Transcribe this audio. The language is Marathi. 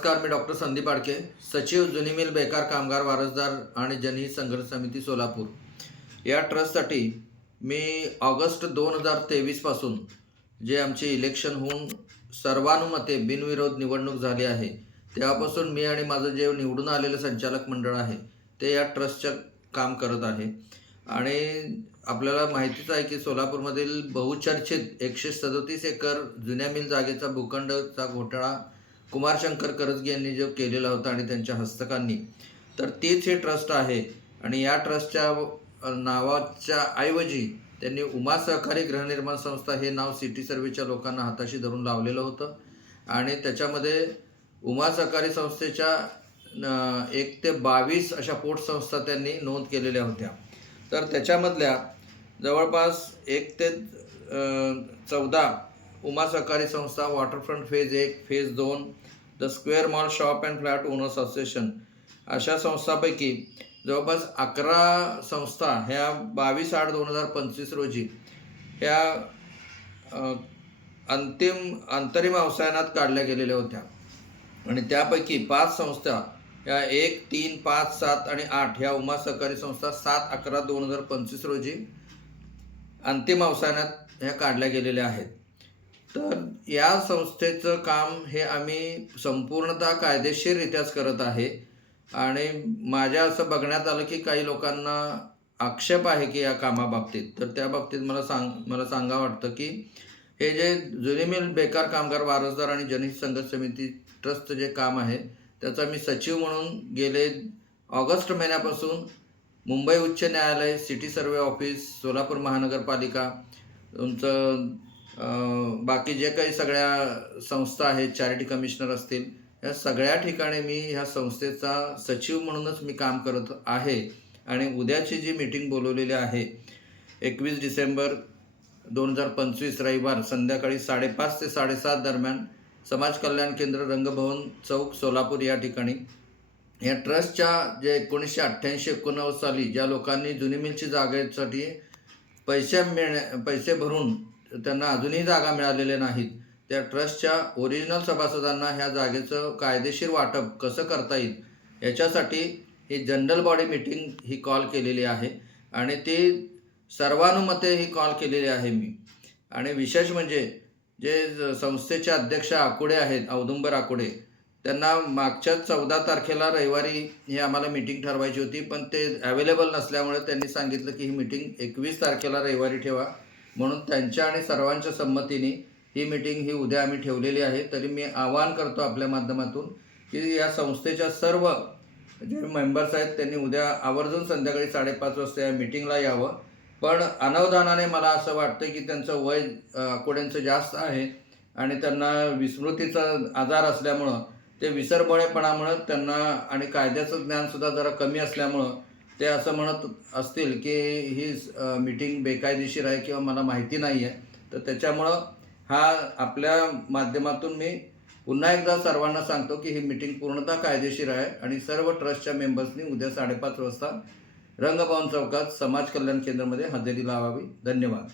नमस्कार, मी डॉक्टर संदीप आडके, सचिव जुनी मिल बेकार कामगार वारसदार आणि जनहित संघर्ष समिती सोलापूर या ट्रस्टसाठी मी ऑगस्ट 2023 पासून जे आमचे इलेक्शन होऊन सर्वानुमते बिनविरोध निवडणूक झाली आहे तेव्हापासून मी आणि माझं जे निवडून आलेलं संचालक मंडळ आहे ते या ट्रस्टचं काम करत आहे. आणि आपल्याला माहितीच आहे की सोलापूरमधील बहुचर्चित 137 एकर जुन्या मिल जागेचा भूखंडचा घोटाळा कुमार शंकर करजगे यांनी जो केलेला होता आणि त्यांच्या हस्तकांनी, तर तीच हे ट्रस्ट आहे. आणि या ट्रस्टच्या नावाच्या ऐवजी त्यांनी उमा सहकारी गृहनिर्माण संस्था हे नाव सिटी सर्वेच्या लोकांना हाताशी धरून लावलेलं होतं. आणि त्याच्यामध्ये उमा सहकारी संस्थेच्या 1 ते 22 अशा पोटसंस्था त्यांनी नोंद केलेल्या होत्या. तर त्याच्यामधल्या जवळपास 1 ते 14 उमा सहकारी संस्था, waterfront phase 1, phase 2, the square mall shop and flat owners association अशा संस्थांपैकी जवळपास 11 संस्था ह्या 22/8/2025 रोजी ह्या अंतरिम अवसानात काढल्या गेलेल्या होत्या. आणि त्यापैकी 5 संस्था ह्या 1, 3, 5, 7 आणि 8 ह्या उमा सहकारी संस्था 7/11/2025 रोजी अंतिम अवसानात ह्या काढल्या गेलेल्या आहेत. तर या संस्थेचं काम हे आम्ही संपूर्णतः कायदेशीररित्याच करत आहे. आणि माझ्या असं बघण्यात आलं की काही लोकांना आक्षेप आहे की या कामाबाबतीत, तर त्या बाबतीत मला सांगावं वाटतं की हे जे जुनी मिल बेकार कामगार वारसदार आणि जनहित संघर्ष समिती ट्रस्टचं जे काम आहे त्याचा मी सचिव म्हणून गेले ऑगस्ट महिन्यापासून मुंबई उच्च न्यायालय, सिटी सर्वे ऑफिस, सोलापूर महानगरपालिका, तुमचं बाकी जे काही सगळ्या संस्था आहेत, चॅरिटी कमिशनर असतील, या सगळ्या ठिकाणी मी ह्या संस्थेचा सचिव म्हणूनच मी काम करत आहे. आणि उद्याची जी मीटिंग बोलवलेली आहे 21 डिसेंबर 2025 रविवार संध्याकाळी 5:30 ते 7:30 दरम्यान समाज कल्याण केंद्र, रंगभवन चौक, सोलापूर या ठिकाणी या ट्रस्टच्या जे 1988-1989 साली ज्या लोकांनी जुनी मिलची जागेसाठी पैसे भरून त्यांना अजूनही जागा मिळालेल्या नाहीत, त्या ट्रस्टच्या ओरिजिनल सभासदांना ह्या जागेचं कायदेशीर वाटप कसं करता येईल याच्यासाठी ही जनरल बॉडी मीटिंग ही कॉल केलेली आहे. आणि ती सर्वानुमते ही कॉल केलेली आहे मी. आणि विशेष म्हणजे जे संस्थेचे अध्यक्ष आकुडे आहेत, औदुंबर आकुडे, त्यांना मागच्या 14 तारखेला रविवारी ही आम्हाला मीटिंग ठरवायची होती, पण ते अवेलेबल नसल्यामुळे त्यांनी सांगितलं की ही मीटिंग 21 तारखेला रविवारी ठेवा. म्हणून त्यांच्या आणि सर्वांच्या संमतीने ही मीटिंग ही उद्या आम्ही ठेवलेली आहे. तरी मी आवाहन करतो आपल्या माध्यमातून की या संस्थेच्या सर्व जे मेंबर्स आहेत त्यांनी उद्या आवर्जून संध्याकाळी 5:30 वाजता या मीटिंगला यावं. पण अनवधानाने मला असं वाटतं की त्यांचं वय आकुड्यांचं जास्त आहे आणि त्यांना विस्मृतीचा आजार असल्यामुळं, ते विसरबोळेपणामुळं त्यांना आणि कायद्याचं ज्ञानसुद्धा जरा कमी असल्यामुळं ते असं म्हणत असतील की ही मीटिंग बेकायदेशीर आहे किंवा मला माहिती नाही आहे. तर त्याच्यामुळं हा आपल्या माध्यमातून मी पुन्हा एकदा सर्वांना सांगतो की ही मीटिंग पूर्णतः कायदेशीर आहे आणि सर्व ट्रस्टच्या मेंबर्सनी उद्या 5:30 वाजता रंगभवन चौकात समाज कल्याण केंद्रामध्ये हजेरी लावावी. धन्यवाद.